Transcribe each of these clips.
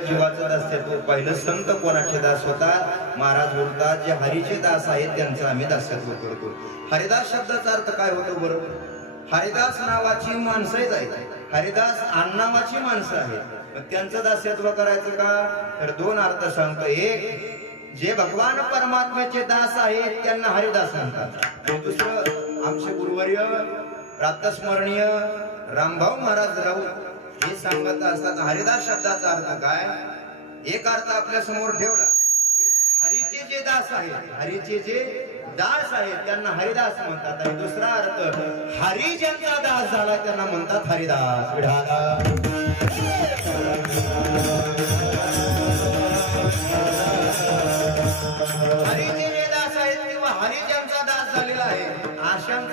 जीवाचं दास तो पहिलं संत कोणाचे दास होता? महाराज बोलतात जे हरीचे दास आहेत त्यांचं आम्ही दास्यत्व करतो. हरिदास शब्दाचा अर्थ काय होतो बरोबर हरिदास नावाची माणसंच आहेत हरिदास आडनावाची माणसं आहेत. मग त्यांचं दास्यत्व करायचं का? तर दोन अर्थ सांगतो. एक जे भगवान परमात्म्याचे दास आहेत त्यांना हरिदास म्हणतात. दुसरं आमचे गुरुवर्य प्रातस्मरणीय रामभाऊ महाराज राऊत हे सांगत असतात हरिदास शब्दाचा अर्थ काय? एक अर्थ आपल्यासमोर ठेवला की हरीचे जे दास आहेत हरीचे जे दास आहेत त्यांना हरिदास म्हणतात. आणि दुसरा अर्थ हरी ज्यांचा दास झाला त्यांना म्हणतात हरिदास. विढाला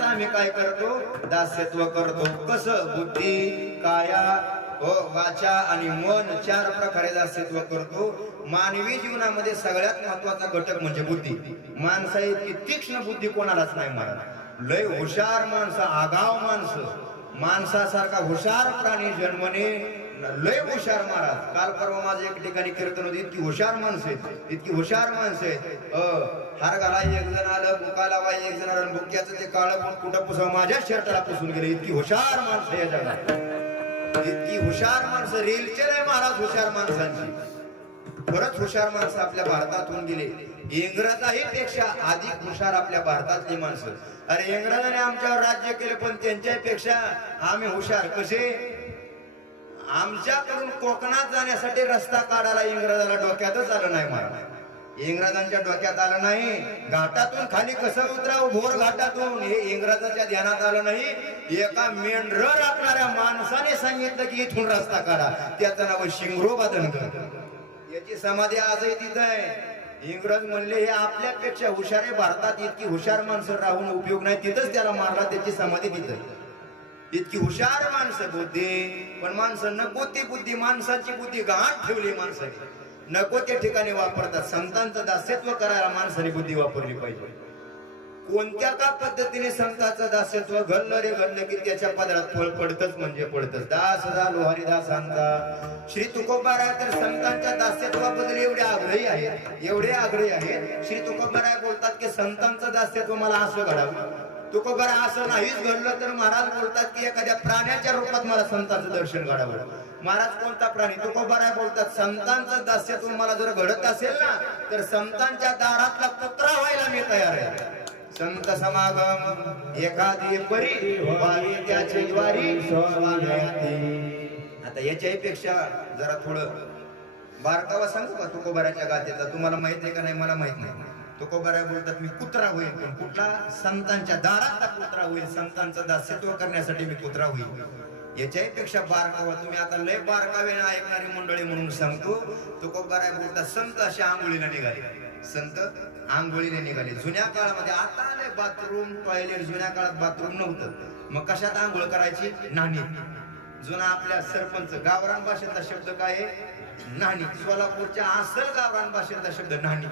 आम्ही काय करतो? दास्यत्व करतो. कसं? बुद्धी काया हो वाचा आणि मन चार प्रकारे दास्यत्व करतो. मानवी जीवनामध्ये सगळ्यात महत्त्वाचा घटक म्हणजे बुद्धी. माणसा इतकी तीक्ष्ण बुद्धी कोणालाच नाही मारा लय हुशार माणसं आगाव माणसं. माणसासारखा हुशार प्राणी जन्मने लय हुशार महाराज. काल परवा माझं एक ठिकाणी कीर्तन होती. इतकी हुशार माणसं आहेत. इतकी हुशार माणसं आहेत. अ, हार घाला एक जण आलं बुका बाई एक जण आलं बुक्याचं ते काळं पण कुठं पुसव? माझ्या शर्टाला पुसून गेले. इतकी हुशार माणसं या जगात. इतकी हुशार माणसं. रेलचे लय महाराज हुशार माणसांची. खरंच हुशार माणसं आपल्या भारतातून गेले. इंग्रजाही पेक्षा अधिक हुशार आपल्या भारतातली माणसं. अरे इंग्रजाने आमच्यावर राज्य केले पण त्यांच्यापेक्षा आम्ही हुशार. कसे? आमच्याकडून कोकणात जाण्यासाठी रस्ता काढायला इंग्रजाला डोक्यातच आलं नाही मला इंग्रजांच्या डोक्यात आलं नाही. घाटातून खाली कसं उतरावं? भोर घाटातून. हे इंग्रजांच्या ध्यानात आलं नाही. एका मेंढर राखणाऱ्या माणसाने सांगितलं की इथून रस्ता काढा. त्याचं नाव शिंगरोबा धनगर याची समाधी आजही तिथं आहे. इंग्रज म्हणले हे आपल्यापेक्षा हुशार आहे. भारतात इतकी हुशार माणसं राहून उपयोग नाही. तिथंच त्याला मारला. त्याची समाधी तिथं इतकी हुशार माणसं बुद्धी पण माणसं नको ती बुद्धी माणसाची बुद्धी गहाण ठेवली माणसाने. नको त्या ठिकाणी वापरतात. संतांचं दास्यत्व करायला माणसाने बुद्धी वापरली पाहिजे. कोणत्या का पद्धतीने संतांचं दास्यत्व घडलं रे घडलं की त्याच्या पदरात फळ पडतच म्हणजे पडतच. दास झालो हरिदासांचा. श्री तुकोबाराय तर संतांच्या दास्यत्वाबद्दल एवढे आग्रही आहेत. एवढे आग्रही आहेत. श्री तुकोबाराय बोलतात की संतांचं दास्यत्व मला असं घडावं. तुकोबारा असं नाहीच घडलं तर महाराज बोलतात की एखाद्या प्राण्याच्या रूपात मला संतांचं दर्शन घडावं. महाराज कोणता प्राणी? तुकोबाराय बोलतात संतांचं दास्यत्व मला जर घडत असेल ना तर संतांच्या दारातला कुत्रा व्हायला मी तयार आहे. संत समागम एखादी परी व्हावी त्याची द्वारी आता याच्याही पेक्षा जरा थोडं बारकावा सांगू का तुकोबाराच्या गाथेचा? तुम्हाला माहीत आहे का नाही? मला माहीत नाही. तुकोबाराय बोलतात मी कुत्रा होईल पण कुठला? संतांच्या दारातला कुत्रा होईल. संतांचं दास्यत्व करण्यासाठी मी कुत्रा होईल याच्याही पेक्षा बारकावा तुम्ही आता लय बारकावे ऐकणारी मंडळी म्हणून सांगतो. तुकोबाराय बोलतात संत अशा आंघोळीला निघाले. संत आंघोळीने निघाले. जुन्या काळामध्ये आता आले बाथरूम टॉयलेट. जुन्या काळात बाथरूम नव्हतं. मग कशात आंघोळ करायची? नाणी. जुना आपल्या सरपंच गावरान भाषेतला शब्द काय आहे? नाणी. सोलापूरच्या असल गावरान भाषेतला शब्द नाणी.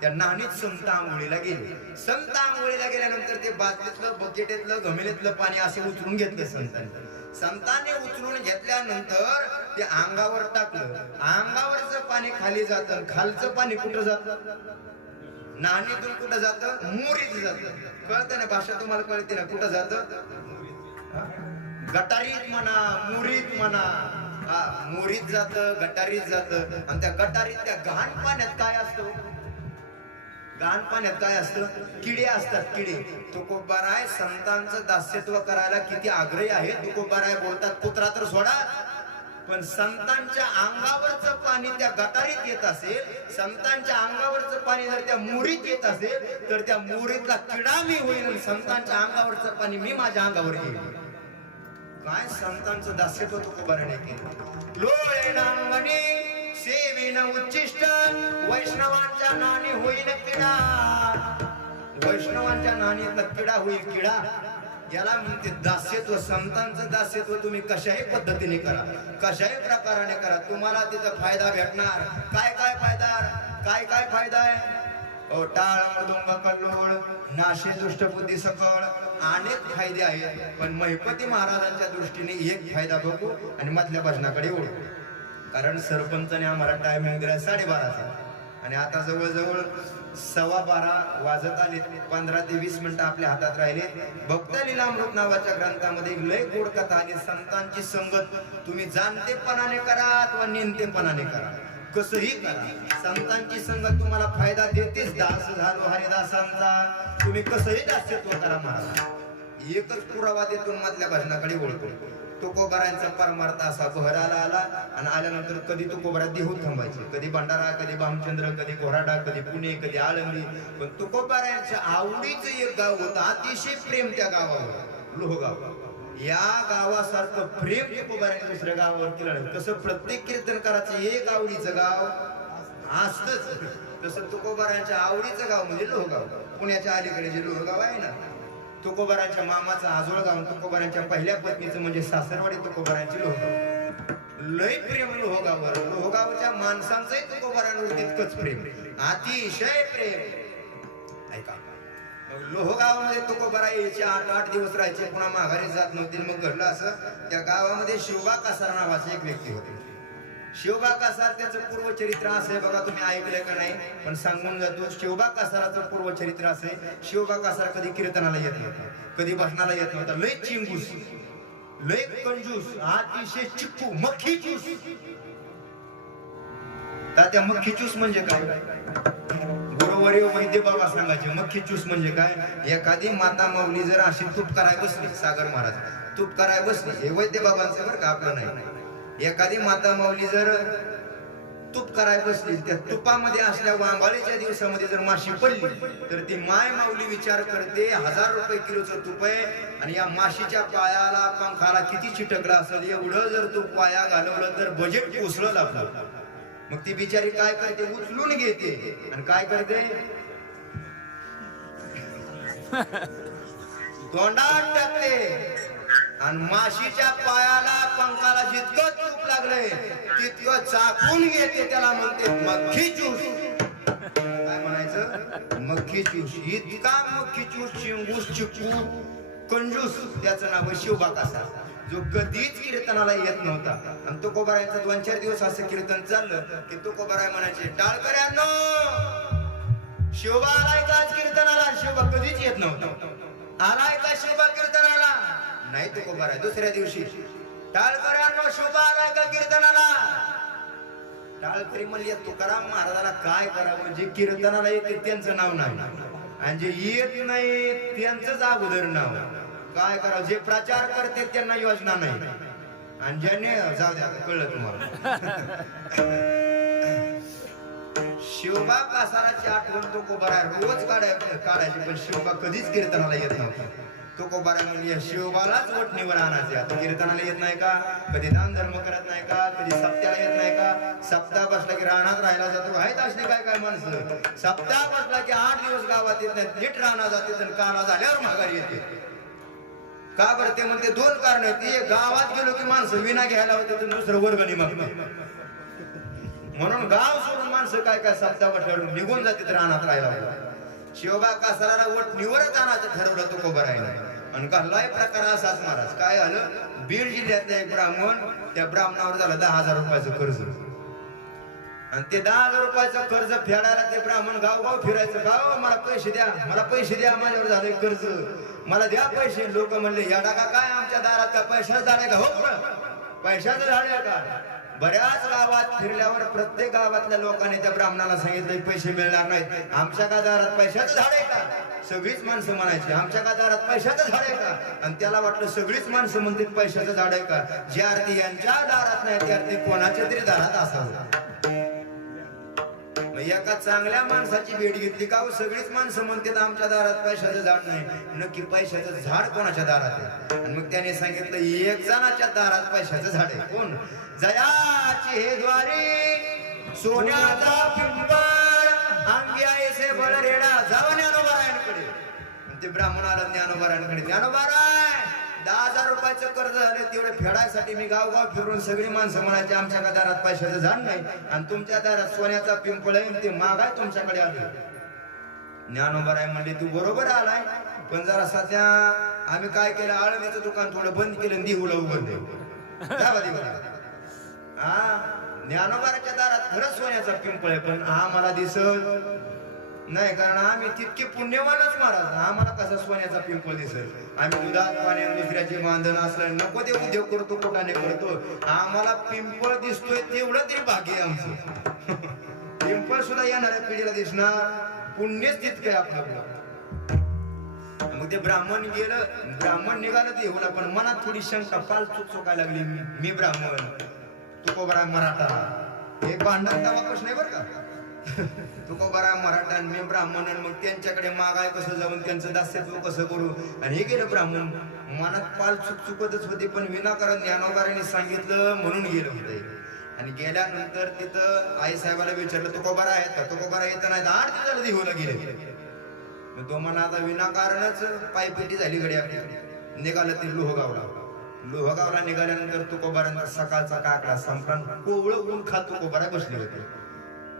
त्या नाणीत संत आंघोळीला गेले. संत आंघोळीला गेल्यानंतर ते बादलीतलं बकेटेतलं घमेलेतलं पाणी असे उचलून घेतलं संतांनी. संतांनी उचलून घेतल्यानंतर ते अंगावर टाकलं. अंगावरच पाणी खाली जात. खालचं पाणी कुठं जात? नाणीतून कुठं जातं? मोरीत जात. कळतं ना भाषा तुम्हाला कळते ना कुठं जातं? गटारीत म्हणा मुरीत म्हणा. हा मुरीत जात गटारीत जात. आणि त्या गटारीत त्या घाण पाण्यात काय असतो? घाण पाण्यात काय असतं? किडे असतात किडे. तुकोबाराय संतांचं दास्यत्व करायला किती आग्रही आहे? तुकोबाराय बोलतात कुत्रा तर सोडा. पण संतांच्या अंगावरचं पाणी त्या गटारीत येत असेल संतांच्या अंगावरचं पाणी जर त्या मुरीत येत असेल तर त्या मुरीतला किडा मी होईल संतांच्या अंगावरचं पाणी मी माझ्या अंगावर येईल काय संतांचं दास्यत्व तुकोबाराने केलं? लोळे नांगणी सेवेन उच्चिष्ट. वैष्णवांच्या नाणी होईल किडा वैष्णवांच्या नाणीतला किडा होईल किडा. याला म्हणते दास्यत्व संतांचं दास्यत्व तुम्ही कशाही पद्धतीने करा. कशाही प्रकाराने करा. तुम्हाला तिचा फायदा भेटणार. काय काय फायदा? काय काय फायदा आहे? ओ टाळ मृदुंग कल्लोळ नाशे दुष्ट बुद्धी सकळ अनेक फायदे आहेत. पण महिपती महाराजांच्या दृष्टीने एक फायदा बघू आणि मधल्या भजनाकडे ओढू. कारण सरपंचाने आम्हाला टायमिंग दिला साडेबाराचा. आणि आता जवळजवळ सव्वा बारा वाजत आले पंधरा ते वीस मिनिटं आपल्या हातात राहिले. भक्त लिलामृत नावाच्या ग्रंथामध्ये लय गोड कथा आणि संतांची संगत तुम्ही जाणतेपणाने करा अथवा नेमतेपणाने करा. कसंही करा. संतांची संगत तुम्हाला फायदा देतेच दास झालो हरिदासांचा. तुम्ही कसंही दास्यत्व करा महाराज. एकच पुरावा देतो मधल्या भजनाकडे ओळखतो. तुकोबारांचा परमार्थ असा बहराला आला आणि आल्यानंतर कधी तुकोबारा देहू थांबायचे कधी भंडारा कधी भामचंद्र कधी घोराडा कधी पुणे कधी आळंदी. पण तुकोबारांच्या आवडीचं एक गाव होतं अतिशय प्रेम त्या गावावर लोहगाव. या गावासारखं प्रेम तुकोबाराने दुसऱ्या गावावर केलं नाही. तसं प्रत्येक कीर्तनकाराचं एक आवडीचं गाव असतच. तसं तुकोबाऱ्यांच्या आवडीचं गाव म्हणजे लोहगाव. पुण्याच्या अलीकडे जे लोहगाव आहे ना तुकोबारांच्या मामाचं आजोळ जाऊन तुकोबारांच्या पहिल्या पत्नीचं म्हणजे सासरवाडी तुकोबारांची लोहगाव लय प्रेम लोहगावर लोहगावच्या माणसांचंही तुकोबारांवर तितकंच प्रेम. अतिशय प्रेम. ऐका. मग लोहगावामध्ये तुकोबारा यायचे आठ आठ दिवस राहायचे पुन्हा माघारी जात नव्हते मग घडलं असं त्या गावामध्ये शिवबा कासार नावाचे एक व्यक्ती होते. शिवबा कासार पूर्व पूर्वचरित्र असे बघा तुम्ही ऐकलं का नाही? पण सांगून जातो शिवबा कासाराचं पूर्वचरित्र असे शिवबा कासार कधी कीर्तनाला येत नव्हता कधी भाषणाला येत नव्हता. लय चिंगूस लय कंजूस अतिशय चिक्कू मक्खी चूस. त्या मक्खी चूस म्हणजे काय? गुरुवारी वैद्य बाबा सांगायचे मक्खी चूस म्हणजे काय? एखादी माता माऊली जर अशी तूप कराय बसली सागर महाराज तूप कराय बसली हे वैद्य बाबांचं बरं का आपलं नाही? एखादी माता माऊली जर तूप कराय बसली त्या तुपामध्ये असल्या वांबाळीच्या दिवसामध्ये जर माशी पडली तर ती माय माऊली विचार करते हजार रुपये किलोचं तूप आहे आणि या माशीच्या पायाला पंखाला किती चिटकलं असेल एवढं जर तू पाया घालवलं तर बजेट पोचलं आपलं. मग ती बिचारी काय करते? उचलून घेते. आणि काय करते? तोंडात टाकते. आणि माशीच्या पायाला पंखाला जितकं तूप लागलंय तितकं चाकून घेते त्याला म्हणते मक्खी चूस. काय म्हणायचं? मक्खी चूस. इतका मक्खी चूस चिंगूस चिकू कंजूस त्याचं नाव आहे शिवबा जो कधीच कीर्तनाला येत नव्हता. आणि तो कोबारायचं दोन चार दिवस असं कीर्तन चाललं की तो कोबाराय म्हणायचे टाळकऱ्यांनो शिवबा आलाय का कीर्तनाला शिवबा कधीच येत नव्हता. आलाय का शिवबा कीर्तनाला? नाही तो आहे. दुसऱ्या दिवशी टाळकऱ्यांना शिवबा आला का कीर्तनाला? टाळकरी म्हणले तुकाराम महाराजाला काय करावं? जे कीर्तनाला येते त्यांचं नाव नाही. आणि जे येत नाही त्यांचंच अगोदर नाव. काय करावं? जे प्रचार करते त्यांना योजना नाही. आणि ज्याने जाऊ द्या कळलं तुम्हाला. शिवबा कासाराची आठवण तो कोबरा रोज काढाय काढायची पण शिवबा कधीच कीर्तनाला येत नव्हता. तो म्हणजे शिवबालाच वटणीवर आणायचे आता कीर्तनाला येत नाही का कधी दान धर्म करत नाही का कधी सप्त्याला येत नाही का। सप्ताह बसला की रानात राहिला जातो आहेत असली काय काय माणसं सप्ताह बसला की आठ दिवस गावात येत नाहीत नीट राहणार जाते तर काना झाल्यावर माघारी येते. का बरं ते म्हणते दोन कारण आहेत. एक गावात गेलो की माणसं विना घ्यायला होते तर दुसरं वर्गणी मग म्हणून गाव सोडून माणसं काय काय सप्ताह बसल्यावर निघून जाते रानात राहायला शिवबा कासाराला वट निवडच आणायचं ठरवलं तो कोबरायला आहे आणि कसलाही प्रकार असाच महाराज. काय झालं बीड जिल्ह्यातला एक ब्राह्मण त्या ब्राह्मणावर झालं दहा हजार रुपयाचं कर्ज. आणि ते दहा हजार रुपयाचं कर्ज फेडायला ते ब्राह्मण गाव गाव फिरायचं गाव हो? मला पैसे द्या. मला पैसे द्या. माझ्यावर झाले कर्ज. मला द्या पैसे. लोक म्हणले या डाका काय आमच्या दारात? का पैशाच झाड का? हो पैशाचं झाड का? बऱ्याच गावात फिरल्यावर प्रत्येक गावातल्या लोकांनी त्या ब्राह्मणाला सांगितलं पैसे मिळणार नाहीत. आमच्या गाजारात पैशाच पैशाचं झाड आहे का? सगळीच माणसं म्हणायची. आमच्या गाजारात पैशाच पैशाचं झाड आहे का? आणि त्याला वाटलं सगळीच माणसं म्हणतील पैशाचं झाड आहे का? जी आरती यांच्या दारात नाही ती आरती कोणाच्या तरी दारात असावं. एका चांगल्या माणसाची भेट घेतली का हो? सगळीच माणसं म्हणतात आमच्या दारात पैशाचं झाड नाही. नक्की पैशाचं झाड कोणाच्या दारात आहे? आणि मग त्याने सांगितलं एक जणाच्या दारात पैशाचं झाड आहे. कोण? जयाची हे द्वारे सोन्याचा पिंपळ अंगी बळ रेडा जावा ज्ञानोबारायांकडे. ते ब्राह्मण आला ज्ञानोबारायांकडे. ज्ञानोबाराय! दहा हजार रुपयाचं कर्ज झालं तेवढं फेडायसाठी मी गावगाव फिरून सगळी माणसं म्हणायची आमच्या दारात पैशाचं झाड नाही? आणि तुमच्या दारात सोन्याचा पिंपळ आहे ते मागाय तुमच्याकडे आलो आहे म्हणले तू बरोबर आलाय पण जरा सध्या आम्ही काय केलं? आळवीचं दुकान थोडं बंद केलं आणि देहुला हा ज्ञानोबाराच्या दारात खरंच सोन्याचा पिंपळ आहे पण हा मला दिसत नाही कारण आम्ही तितके पुण्यवानच महाराज. आम्हाला कसा सोन्याचा पिंपळ दिसत आम्ही दुधात पाण्यात दुसऱ्याचे मानधन असलं नको ते उद्योग करतो कुठाने करतो. आम्हाला पिंपळ दिसतोय तेवढं तरी भाग्य आहे आमचं. पिंपळ सुद्धा येणाऱ्या पिढीला दिसणार. पुण्यच तितके आपलं मग ते ब्राह्मण गेलं ब्राह्मण निघालं ते पण मनात थोडी शंका पाल चूक चुकायला लागली. मी ब्राह्मण तू बरा मराठा. हे भांडण तवा प्रश्न आहे बरं का? तू बरा मराठा मी ब्राह्मण आणि मग त्यांच्याकडे मागाय कसं जाऊन त्यांचं दास्यत्व कसं करू? आणि हे गेलं ब्राह्मण. मनात पाल चुक चुकतच होती पण विनाकारण ज्ञानोबाराने सांगितलं म्हणून गेलं होतं. आणि गेल्यानंतर तिथं आई साहेबाला विचारलं तुकोबारा बरा आहेत का? तुकोबारा येत नाही आठ दिवसाला देऊला गेले. मग तो म्हणा आता विनाकारणच पायपेटी झाली घडी आपली निघालं ते लोहगावला. लोहगावला निघाल्यानंतर तुकोबारांचा सकाळचा काकडा संपला कोवळं ऊन खात तुकोबारा बसले होते.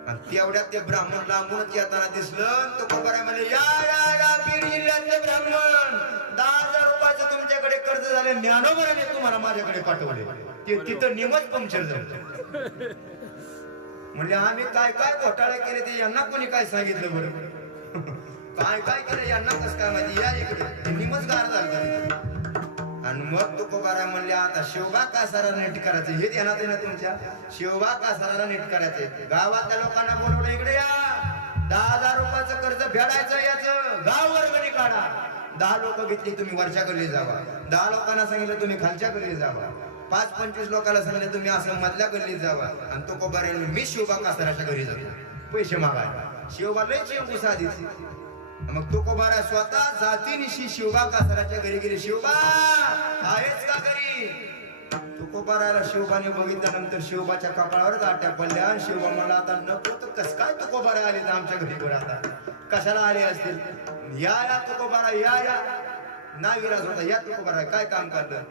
आणि तेवढ्यात ते ब्राह्मण लांबूनच येताना दिसलं तुकोबारा म्हणले या या या बीड जिल्ह्यातले ब्राह्मण दहा हजार रुपयाचं तुमच्याकडे कर्ज झाले ज्ञानोबराने तुम्हाला माझ्याकडे पाठवले. ते तिथं निमच पंक्चर झालं. म्हणजे आम्ही काय काय घोटाळे केले ते यांना कोणी काय सांगितलं बरं? काय काय केलं यांना कसं काय माहिती? या इकडे. निमच गार झालं. आणि मग तो म्हणले आता शिवबा कासाराला नीट करायचं. हे ध्यानात आहे ना तुमच्या? शिवबा कासाराला नीट करायचं गावातल्या लोकांना बोलवलं इकडे या. दहा हजार रुपयाचं कर्ज फेडायचं याचं. गाव वर्गणी काढा. दहा लोक घेतली तुम्ही वरच्या गल्ली जावा. दहा लोकांना सांगितलं तुम्ही खालच्या गल्ली जावा. पाच पंचवीस लोकांना सांगितलं तुम्ही असं मधल्या गल्लीत जावा. आणि तो मी शिवबा कासाराच्या घरी जातो. पैसे मागायला शिवबा लय शिवसा दिसली मग तुकोबारा स्वतः जातीनिशी शिवबा कासराच्या घरी गेले. शिवबा आहेच का घरी? तुकोबाराला शिवबाने बघितल्यानंतर शिवबाच्या कपाळावर गाठ्या पडल्या आणि शिवबा म्हणला आता नको तर कस काय तुकोबारा आले तर आमच्या घरी बरं आता? कशाला आले असतील? या या तुकोबारा या या. ना विराज होता या तुकोबारा काय काम करतं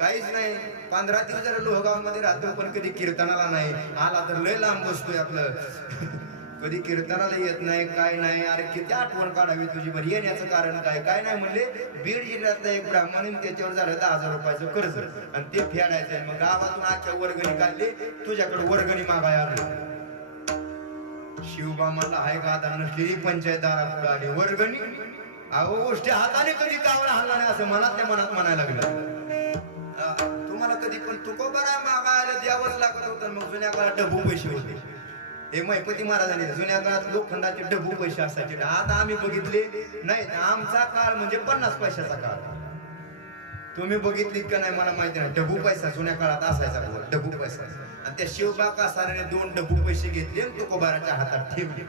काहीच नाही पंधरा दिवस जर लोहगावमध्ये राहतो पण कधी कीर्तनाला नाही. आला तर लय लांब बसतोय आपलं. कधी कीर्तनाला येत नाही काय नाही अरे किती आठवण काढावी तुझी बरं येण्याचं कारण काय? काय नाही म्हणले बीड जिल्ह्यातला एक ब्राह्मण त्याच्यावर झालं दहा हजार रुपयाचं कर्ज. आणि ते फेडायचं मग गावातून आजच्या वर्गणी काढली तुझ्याकडे वर्गणी मागाय आलो. शिवबामाला हाय का आता नसलेली पंचायत दारा पुढे आली. वर्गणी? अहो गोष्टी हाताने कधी कावला हल्ला नाही असं मनात त्या मनात म्हणायला लागलं. तुम्हाला कधी पण तुको बरा मागायला द्यावंच लागत होतं मग जुन्या काळात डबू पैसे होते. हे महिपती महाराजांनी जुन्या काळात लोखंडाचे डबू पैसे असायचे. आता आम्ही बघितले नाही. आमचा काळ म्हणजे पन्नास पैशाचा काळ. तुम्ही बघितली का नाही मला माहिती नाही. डबू पैसा जुन्या काळात असायचा डबू पैसा. आणि त्या शिवबाका कासाराने दोन डबू पैसे घेतले आणि तुकोबाराच्या हातात ठेवले.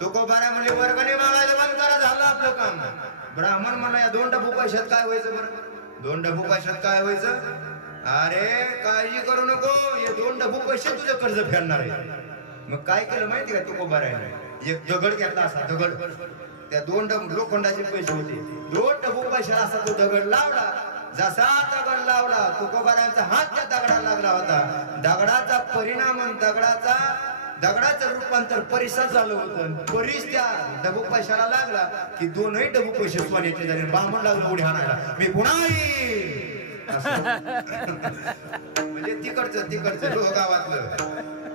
तुकोबारा म्हणजे वर्गणी मागायला बंद करा झालं आपलं काम. ब्राह्मण म्हणा या दोन डबू पैशात काय व्हायचं बरं? दोन डबू पैशात काय व्हायचं? अरे काळजी करू नको. हे दोन डबू पैसे तुझं कर्ज फेडणार आहे. मग काय केलं माहिती का? तुकोबाराने एक दगड घेतला असा दगड. त्या दोन डबू लोखंडाचे पैसे होते. दोन डबू पैशाला असा तो दगड लावला. जसा दगड लावला तुकोबारांचा हात त्या दगडाला लागला होता. दगडाचा परिणाम दगडाचा दगडाचं रूपांतर परिसर झालं होतं. परीस त्या डबू पैशाला लागला की दोनही डबू पैसे सोन्याचे झाले बामण लागलं उडी हाणायला. मी पुन्हा. म्हणजे तिकडचं तिकडचं लोह गावातलं.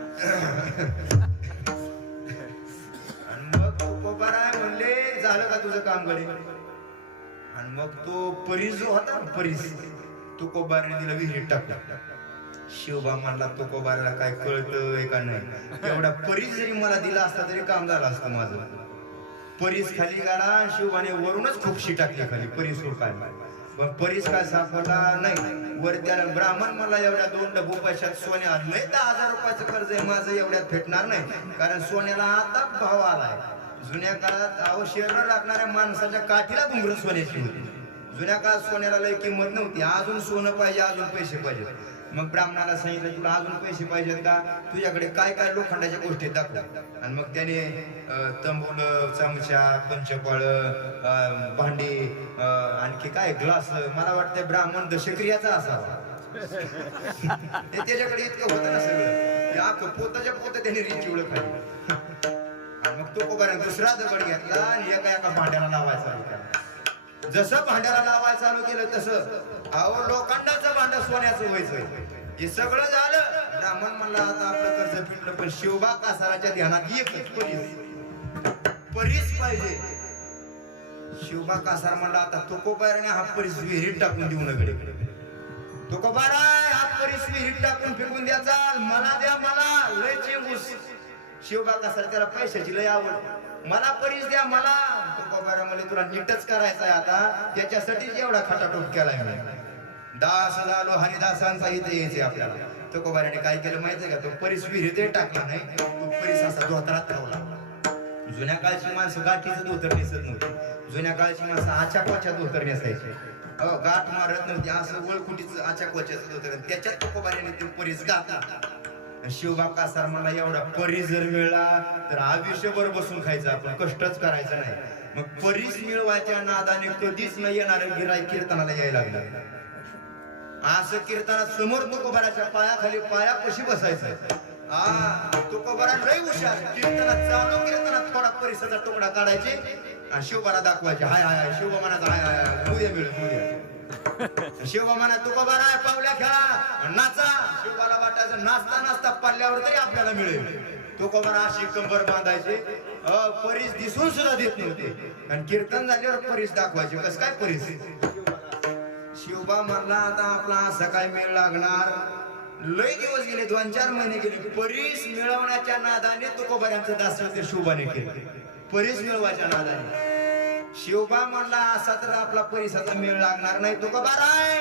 आणि मग तुकोबारा म्हणले झालं का तुझं काम गडी? आणि मग तो परीस जो होता ना परीस तुकोबाराने तिला विहिरीत टाकला. शिवबा म्हणला तुकोबाराला काय कळतंय का नाही? एवढा परीस जरी मला दिला असता तरी काम झालं असतं माझं. परीस खाली गाडा शिवबाने वरूनच खुपशी टाकली खाली परीस काय पण परीस काय सापडला नाही. वर त्याला ब्राह्मण मला एवढ्या दोन डबू पैशात सोने आणलंय दहा हजार रुपयाचं कर्ज आहे माझं एवढ्यात भेटणार नाही. कारण सोन्याला आता भाव आलाय. जुन्या काळात अहो शेरण लागणाऱ्या माणसाच्या काठीला डुंगर सोन्याची होती. जुन्या काळात सोन्याला लय किंमत नव्हती. अजून सोनं पाहिजे अजून पैसे पाहिजे. मग ब्राह्मणाला सांगितलं तुला अजून पैसे पाहिजेत का? तुझ्याकडे काय काय लोखंडाच्या गोष्टी दाखव. आणि मग त्याने तंबूल चमचा पंचपळ भांडी आणखी काय ग्लास मला वाटतं ब्राह्मण दशक्रियाचा असावा. ते त्याच्याकडे इतकं होतं ना सगळं पोताच्या पोत त्याने रिचिवळ खाली. मग तो कोपर्यंत दुसरा दगड घेतला आणि एका एका भांड्याला लावायचा चालू केला. जसं भांड्याला लावायला चालू केलं तसं. अहो लोखंडाचं भांड सोन्याचं व्हायचं हे सगळं झालं. ब्राह्मण म्हणला आता आपलं कर्ज फिटलं पण शिवबा कासाराच्या ध्यानात एकच परीस. परीस पाहिजे. शिवबा कासार म्हणला आता तुकोबाराने हा परीस विहिरीत टाकून देऊ नकडे तुकोबाराय हा परीस विहिरीत टाकून फेकून द्याचा मला द्या मला. लय चेंगूस शिवबा कासार त्याला पैशाची लय आवड. मला परीस द्या मला. तुकोबारा मला तुला नीटच करायचा आहे आता. त्याच्यासाठीच एवढा खटाटोप केलाय दास झालो हरिदासांचा इथे यायचे आपल्याला. तुकोबाऱ्याने काय केलं माहितीये का? तो परीस विहिरीत टाकला नाही. तो परिस असा धोत्रात ठेवला. जुन्या काळची माणसं गाठीचं धोतर नेसत नव्हती. जुन्या काळची माणसं आचाकवाच्या धोतर नेसायचे. अहो, गाठ मारत नव्हती. असं वळकुटीच आचाकवाच्याचं धोतर त्याच्या त्याच्यात तुकोबाऱ्याने ते परीस घातला शिवबा कासार मला एवढा परिस जर मिळला तर आयुष्यभर बसून खायचं आपण. कष्टच करायचं नाही. मग परीस मिळवायच्या नादाने कधीच न येणार गिराय कीर्तनाला यायला लागला. असं कीर्तनात समोर तुकोबाराच्या पायाखाली पाया कशी बसायचं? आ तुकोबारा लय हुशार. कीर्तनात चालू कीर्तनात थोडा परिसरचा तुकडा काढायचे आणि शिवबाला दाखवायचे. हाय हाय हाय हाय हाय हाय. उद्या मिळेल उद्या शिवबा म्हणा तुकोबारा पावल्या खेळा. नाचा. शिवबाला वाटायचं नाचता नाचता पडल्यावर तरी आपल्याला मिळेल. तुकोबारा अशी कंबर बांधायचे. अ, परीस दिसून सुद्धा देत नव्हते. आणि कीर्तन झाल्यावर परीस दाखवायचे. कस काय परीस? शिवबा म्हणला आता आपला असा काय मेळ लागणार. लय दिवस गेले दोन चार महिने गेले परीस मिळवण्याच्या नादाने तुकोबाऱ्यांचं ते शिवबाने केलं. परीस मिळवायच्या नादाने. शिवबा म्हणला असा तर आपला परिसाचा मेळ लागणार नाही तुकोबाराय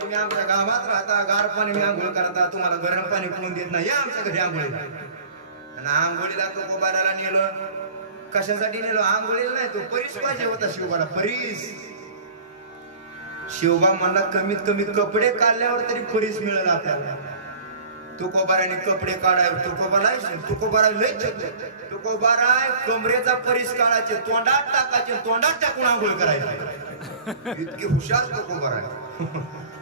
तुम्ही आमच्या गावात राहता गार पाणी मी आंघोळ करता तुम्हाला गरम पाणी पिऊन देत नाही. या आमच्या घरी आंघोळीला आणि आंघोळीला तुकोबाराला नेलं. कशासाठी नेलो? आंघोळीला नाही तो परीस पाहिजे होता शिवबाला परीस. शिवबा म्हणला कमीत कमी कपडे काढल्यावर तरी परीस मिळेल आपल्याला. तुकोबाराने कपडे काढाय तुकोबाराय तुकोबाराय लय तुकोबाराय कमरेचा परीस काढायचे तोंडात टाकायचे तोंडात टाकून आंघोळ करायचे. इतके हुशार तुकोबाराय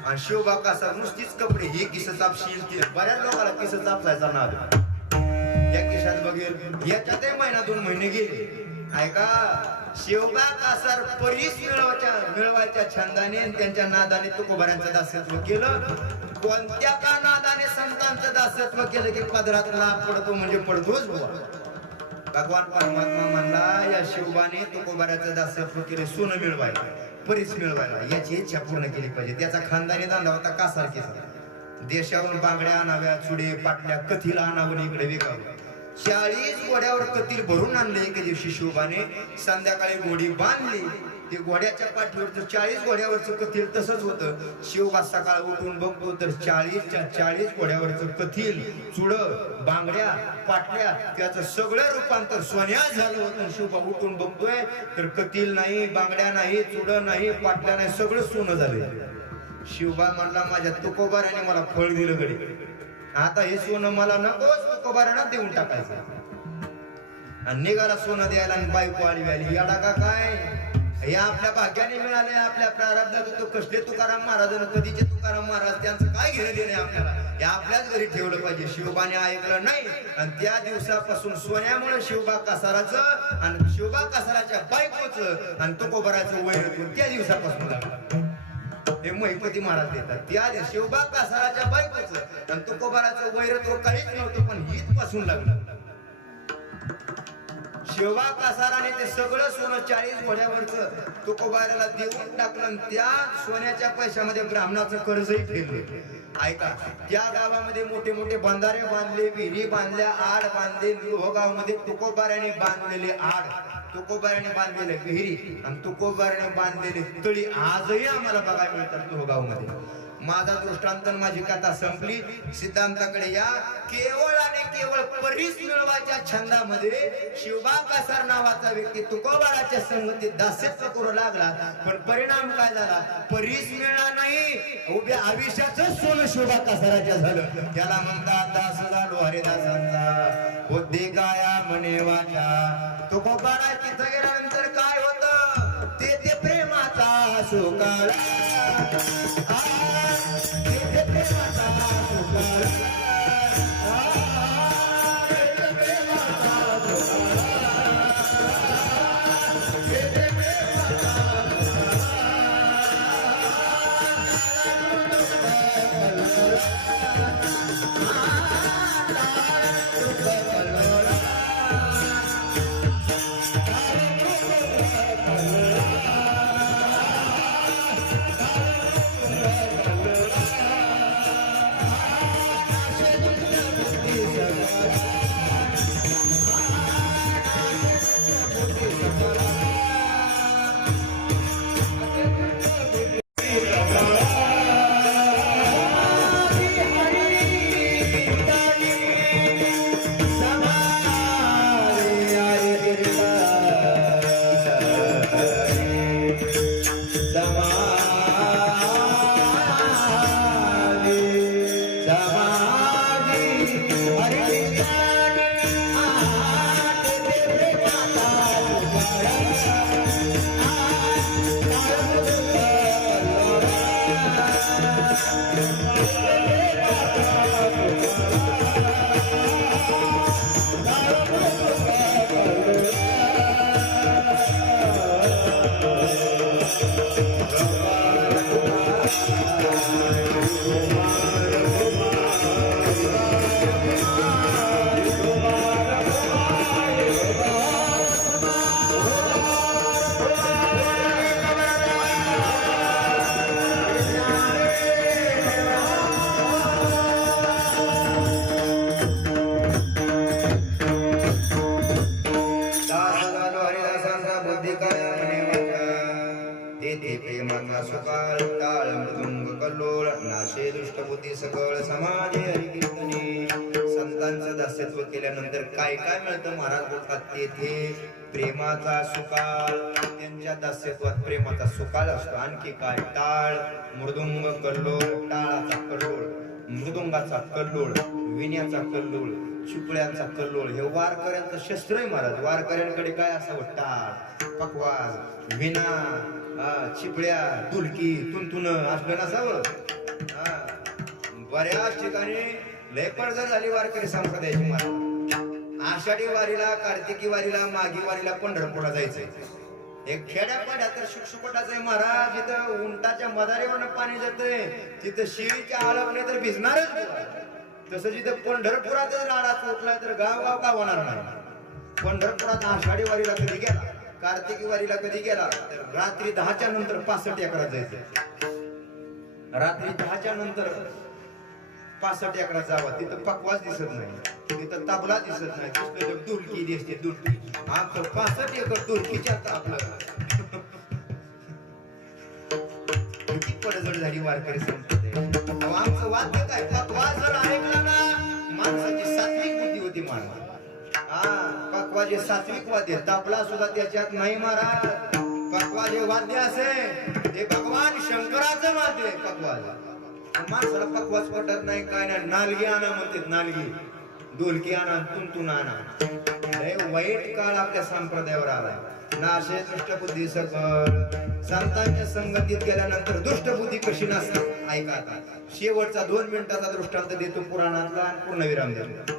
आणि शिवबा कसा नुसतीच कपडे हे किस चापशील ते. बऱ्याच लोकांना किस चापसायचा नाद. या किशात बघेल याच्यातही महिना दोन महिने गेले. ऐका शिवबा कासार परीस मिळवायच्या मिळवायच्या छंदाने त्यांच्या नादाने तुकोबऱ्यांचं दासत्व केलं. कोणत्या का नादाने संतांचं दासत्व केलं की पदरात लाभ पडतो म्हणजे पडतोच बुवा. भगवान परमात्मा म्हणला या शिवबाने तुकोबाऱ्याचं दासत्व केले सोनं मिळवायला परीस मिळवायला याची इच्छा पूर्ण केली पाहिजे. त्याचा खानदानी धंदा होता कासार केसा देशावरून बांगड्या आणाव्या चुडे पाटल्या कथीला आणावून इकडे विकावं. चाळीस घोड्यावर कतील भरून आणले एके दिवशी शिवबाने संध्याकाळी घोडी बांधली. ते घोड्याच्या पाठीवरचं चाळीस घोड्यावरचं कथील तसंच होतं. शिवबा सकाळ उठून बघतो तर चाळीसच्या चाळीस घोड्यावरचं कथील. चुड बांगड्या पाटल्या त्याचं सगळं रूपांतर सोन्या झालं होतं. शिवबा उठून बघतोय तर कथील नाही बांगड्या नाही चुड नाही पाटल्या नाही सगळं सोनं झालंय. शिवबा म्हणला माझ्या तुकोबाराने मला फळ दिलं घडी आता हे सोनं मला नकोच तुकोबारानं देऊन टाकायचं. आणि निघाला सोनं द्यायला आणि बायको आली आली. याडा का काय? हे आपल्या भाग्याने मिळाले आपल्या प्रारब्धात तो कसले तुकाराम महाराज कधीचे तुकाराम महाराज त्यांचं काय घेणं देणे आपल्याला? हे आपल्याच घरी ठेवलं पाहिजे. शिवबाने ऐकलं नाही. आणि त्या दिवसापासून सोन्यामुळे शिवबा कासाराचं आणि शिवबा कासाराच्या बायकोचं आणि तुकोबाराचं वैर त्या दिवसापासून लागलं. हे महिपती महाराज देतात. त्या शिवबा कासाराच्या बायकोच. आणि तुकोबाराचं वैरत्व काहीच नव्हतं पण हित पासून लागलं. शिवबा कासाराने ते सगळं सोनं चाळीस घोड्यावरच तुकोबाराला देऊन टाकलं आणि त्या सोन्याच्या पैशामध्ये ब्राह्मणाचं कर्जही फेडलं ऐका त्या गावामध्ये मोठे मोठे बंधारे बांधले विहिरी बांधल्या आड बांधले लोहगावमध्ये तुकोबाऱ्याने बांधलेले आड. तुकोबारने बांधलेले विहिरी आणि तुकोबाऱ्याने बांधलेले तळी आजही आम्हाला बघायला मिळतात लोहगावमध्ये माझा दृष्टांत माझी कथा संपली. सिद्धांताकडे या. केवळ आणि केवळ परीस मिळवायच्या छंदामध्ये शिवबा कासार नावाचा व्यक्ती तुकोबाराच्या संगतीत दास्यत्व करू लागला. पण परिणाम काय झाला? परीस मिळणार नाही. उभ्या आयुष्याच सोनं शिवबा कासाराच्या झालं. त्याला म्हणतात दास झालो हरिदासांचा बुद्धी काया म्हणे वाचा. तुकोबाराच्या तिथं गेल्यानंतर काय काय मिळतं? महाराज बोलतात तेथे प्रेमाचा सुकाळ त्यांच्या दास्यत्वात प्रेमाचा सुकाळ असतो. आणखी काय? टाळ मृदुंग कल्लोळ टाळाचा कल्लोळ मृदुंगाचा कल्लोळ विण्याचा कल्लोळ चिपळ्यांचा कल्लोळ. हे वारकऱ्यांचं शस्त्र आहे महाराज. वारकऱ्यांकडे काय असावं? टाळ पकवाज विना हा, चिपळ्या तुलकी तुंतुन असलं नसावं. हा. बऱ्याच ठिकाणी लय जर झाली वारकरी संप्रदायाची महाराज. आषाढी वारीला कार्तिकी वारीला मागी वारीला पंढरपूरला जायचंय. एक खेड्यापाड्या तर शुकशुकटाचं आहे महाराज जिथं उंटाच्या मदारीवरनं पाणी जातंय. तिथं शिळीच्या आळपणे तर भिजणारच तसं जिथं पंढरपुरातच राडा चोटलाय तर गाव गाव का होणार नाही? पंढरपुरात आषाढी वारीला कधी गेला? कार्तिकी वारीला कधी गेला? तर रात्री दहाच्या नंतर पासष्ट एकरात जायचं रात्री दहाच्या नंतर पासष्ट एकरा जावा. तिथं पकवाच दिसत नाही. तिथं तबला दिसत नाही. तिथं दुलकी दिसते दुलकी आमचं पासष्ट एकर दुलकीच्या आपलं. किती पडझड झाली वारकरी संपते आमचं वाद्य काय पकवा जर ऐकला ना माणसाची सात्विक बुद्धी होती माणसा हा पकवा जे सात्विक वाद्य. तबला सुद्धा त्याच्यात नाही महाराज. पकवा जे वाद्य असे. ते भगवान शंकराचं वाद्य आहे माणसाला पकवाज पटत नाही काय नाही. नालगी आणा म्हणतात नालगी. डोलकी आणा तुंतून आणा. लय वाईट काळ आपल्या संप्रदायावर आलाय. नाशे दुष्टबुद्धी सकळ संतांच्या संगतीत गेल्यानंतर दुष्टबुद्धी कशी नसते ऐका आता. शेवटचा दोन मिनिटाचा दृष्टांत देतो पुराणातला आणि पूर्णविराम देतो.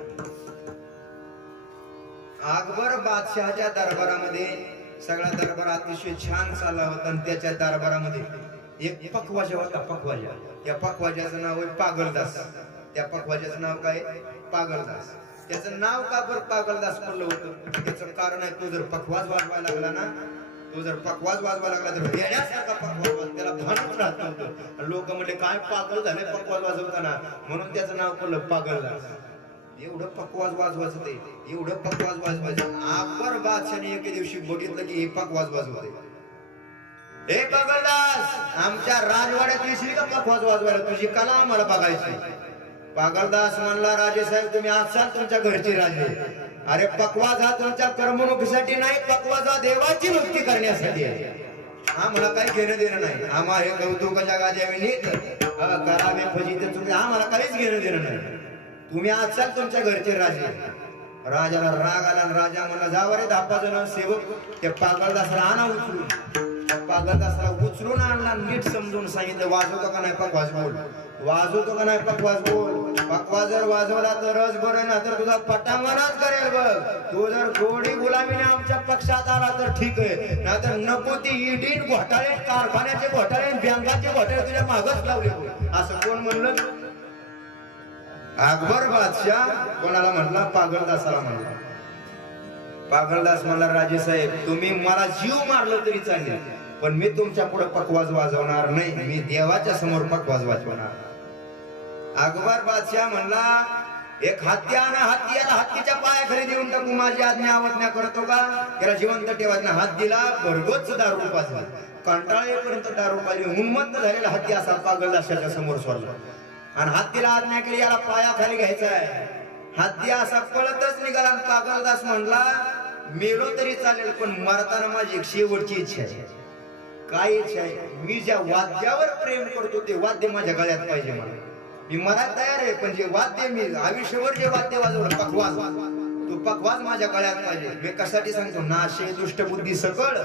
अकबर बादशहाच्या दरबारामध्ये सगळा दरबार अतिशय छान चालला होता आणि त्याच्या दरबारामध्ये एक पकवाजा होता पकवाजा. त्या पकवाजाचं नाव आहे पागलदास. त्या पकवाजाचं नाव काय? पागलदास. त्याचं नाव का बरं पागलदास म्हणलं होतं? त्याचं कारण आहे तो जर पकवाज वाजवायला लागला ना तो जर पकवाज वाजवा लागला तर येण्यासारखा पकवाज त्याला भानच राहत नव्हतं. लोक म्हणले काय पागल झाले पकवाज वाजवताना? म्हणून त्याचं नाव पडलं पागलदास. एवढं पकवाज वाजवायचं ते. एवढं पकवाज वाजवायचं. आपण बादशाने एके दिवशी बघितलं की हे पकवाज वाजवा हे पागलदास आमच्या राजवाड्यात येशील का पकवाज वाजवायला? तुझी कला आम्हाला बघायची. पागलदास म्हणला राजे साहेब तुम्ही असाल तुमच्या घरचे राजे. अरे पकवाज हा तुमच्या करमणुकीसाठी नाही पकवाज हा देवाची मुक्ती करण्यासाठी आहे. आम्हाला काही घेणं देणं नाही. आम्हाला हे कौतुकाच्या गाद्यावी नीत करावे फजित चुके आम्हाला काहीच घेणं देणं नाही. तुम्ही असाल तुमच्या घरचे राजे. राजाला राग आला राजा म्हणला जावा रे दहा जण सेवक. ते पागलदासला आणा उचलून त्या पागलदासला उचलून आणला नीट समजून सांगितलं वाजवतो का नाही पकवाज बोल? वाजवतो का नाही पकवाज बोल? पकवा जर वाजवला तर रस बरे ना तर तुझा पटांगणाच करेल बघ. तू जर थोडी गुलामीने आमच्या पक्षात आला तर ठीक आहे. नाहीतर नको ती इडीन घोटाळे कारखान्याचे घोटाळे बँकाचे घोटाळे तुझ्या मागच लावले असं कोण म्हणलं? अकबर बादशाह कोणाला म्हणला? पागलदासाला म्हणला. पागलदास म्हणला राजे साहेब तुम्ही मला जीव मारलं तरी चालेल. पण मी तुमच्यापुढे पकवाज वाजवणार नाही. मी देवाच्या समोर पकवाज वाजवणार. अकबर बादशाह म्हणला एक हत्ती आणा हत्ती याला हत्तीच्या पायाखाली देऊन टाकू. माझी आज्ञा अवज्ञा करतो का? त्याला जिवंत ठेवायचं हात दिला भरगोच दारू पाजला कंटाळेपर्यंत दारू पाजली उन्मत्त झालेला हत्ती असा पागलदासाच्या समोर सोडला. आणि हत्तीला आज्ञा केली याला पायाखाली घ्यायचा आहे. हत्ती असा पळतच निघाला आणि पागलदास म्हणला मेलो तरी चालेल पण मरताना माझी एक शेवटची इच्छा आहे. काय इच्छा आहे? मी ज्या वाद्यावर प्रेम करतो ते वाद्य माझ्या गळ्यात पाहिजे मला. मी मनात तयार आहे पण जे वाद्य मी आयुष्यभर जे वाद्य वाजवलं पकवाज तो पकवाज माझ्या गळ्यात पाहिजे. मी कशासाठी सांगतो? नाशे दुष्टबुद्धी सकळ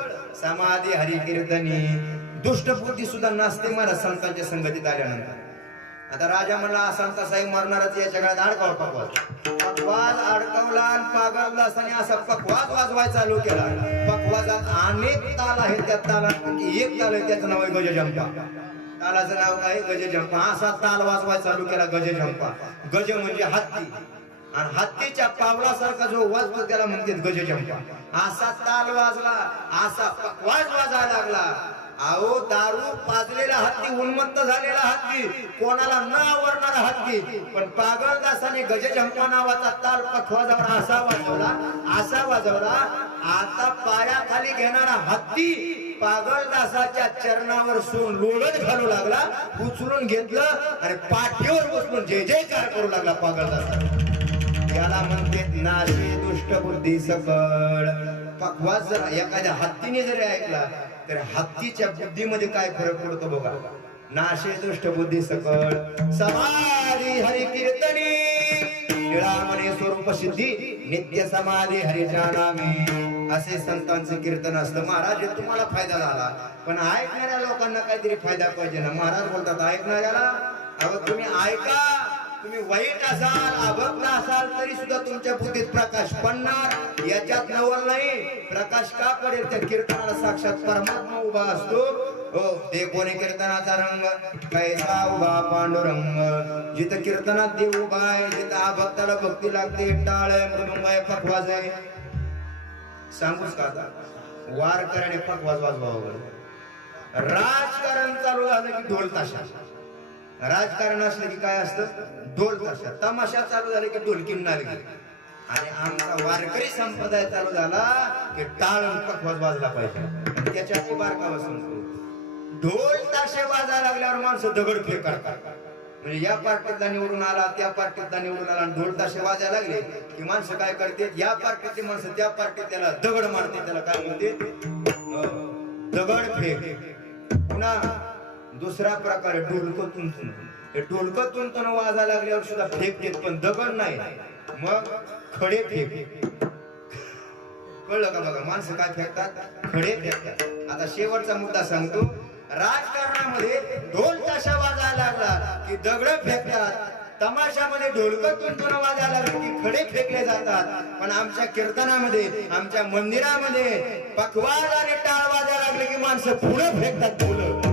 समाधी हरी कीर्तनी दुष्टबुद्धी सुद्धा नाचते मला संतांच्या संगतीत आल्यानंतर. आता राजा म्हणला असा तसाही मरणारच या सगळ्यात अडकावा पकवाज पकवाज अडकवला आणि पागलदासाने असा पकवाज वाजवाय चालू केला. पकवाजात अनेक ताल आहेत त्या तालापैकी एक ताल आहे त्याचं नाव आहे गजजंपा. तालाचं नाव काय? गजजंपा. असा ताल वाजवाय चालू केला गजजंपा. गज म्हणजे हत्ती. आणि हत्तीच्या पावलासारखा जो वाजतो त्याला म्हणतात गजजंपा. असा ताल वाजला असा पकवाज वाजायला लागला. अहो दारू पाजलेला हत्ती उन्मत्त झालेला हत्ती. कोणाला न आवडणारा हत्ती. पण पागलदासाने गजझंपा नावाचा ताल पखवाजावर असा वाजवला असा वाजवला आता पायाखाली घेणारा हत्ती पागलदासाच्या चरणावर सून लोळत घालू लागला उचलून घेतलं आणि पाठीवर बसून जे जयकार करू लागला पागलदासा. याला म्हणते नाशी दुष्ट बुद्धी सकळ. पखवाज जर एखाद्या हत्तीने जरी ऐकला तर हत्तीच्या बुद्धीमध्ये काय फरक पडतो बघा. नाशे दुष्ट बुद्धी सकळ समाधी हरी कीर्तनी निळामणी स्वरूप सिद्धी नित्य समाधी हरीच्या नामी असे संतांचं कीर्तन असतं. महाराज हे तुम्हाला फायदा झाला. पण ऐकणाऱ्या लोकांना काहीतरी फायदा पाहिजे ना? महाराज बोलतात ऐकणाऱ्याला? अहो तुम्ही ऐका. तुम्ही वाईट असाल अभक्त असाल तरी सुद्धा तुमच्या बुद्धीत प्रकाश पडणार. याच्यात नवर नाही. प्रकाश का पडेल? त्या कीर्तनाला साक्षात परमात्मा उभा असतो. हो ते कोणी कीर्तनाचा रंग? कैसा उभा पांडुरंग? जिथं कीर्तनात देव उभा आहे जिथं अभक्ताला भक्ती लागते टाळ आहे मृदुंग आहे पखवाज आहे. सांगूच का आता? वारकऱ्याने पखवाज वाजवा राजकारण चालू झालं की ढोल ताशा राजकारण असलं की काय असतं? ढोल ताशा. तमाशा चालू झाले की ढोलकी नालगी आणि आमचा वारकरी संप्रदाय चालू झाला की टाळून पखवाज वाजला पाहिजे. आणि त्याच्यात बारका बसून ढोल ताशे वाजायला लागल्यावर माणसं दगड फेक करतात. म्हणजे या पार्टीतला निवडून आला त्या पार्टीतला निवडून आला आणि ढोल ताशे वाजायला लागले की माणसं काय करते? या पार्टीतली माणसं त्या पार्टीत त्याला दगड मारते त्याला काय म्हणते? दगड फेक. पुन्हा दुसरा प्रकार ढोलक तुंतून. हे ढोलक तुंतून वाजा लागल्यावर सुद्धा फेक देत पण दगड नाही. मग खडे फेक. कळलं का बघा? माणसं काय फेकतात? खडे फेकतात. आता शेवटचा मुद्दा सांगतो. राजकारणामध्ये ढोल ताशा वाजायला लागला की दगड फेकतात. तमाशामध्ये ढोलक तुंतून वाजायला लागले की खडे फेकले जातात. पण आमच्या कीर्तनामध्ये आमच्या मंदिरामध्ये पखवाज आणि टाळ वाजायला लागले की माणसं पुढे फेकतात फुलं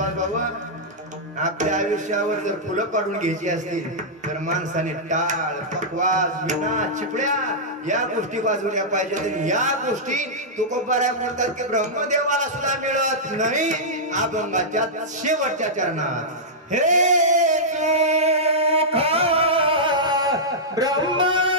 माणसाने बाबा आपल्या आयुष्यावर जर फुलं पाडून घ्यायची असतील तर माणसाने टाळ पकवास विना चिपड्या या गोष्टी वाजवल्या पाहिजेत. आणि या गोष्टी तुकोबाऱ्या म्हणतात की ब्रह्मदेवाला सुद्धा मिळत नाही. अभंगाच्या शेवटच्या चरणात. हे ब्रह्मा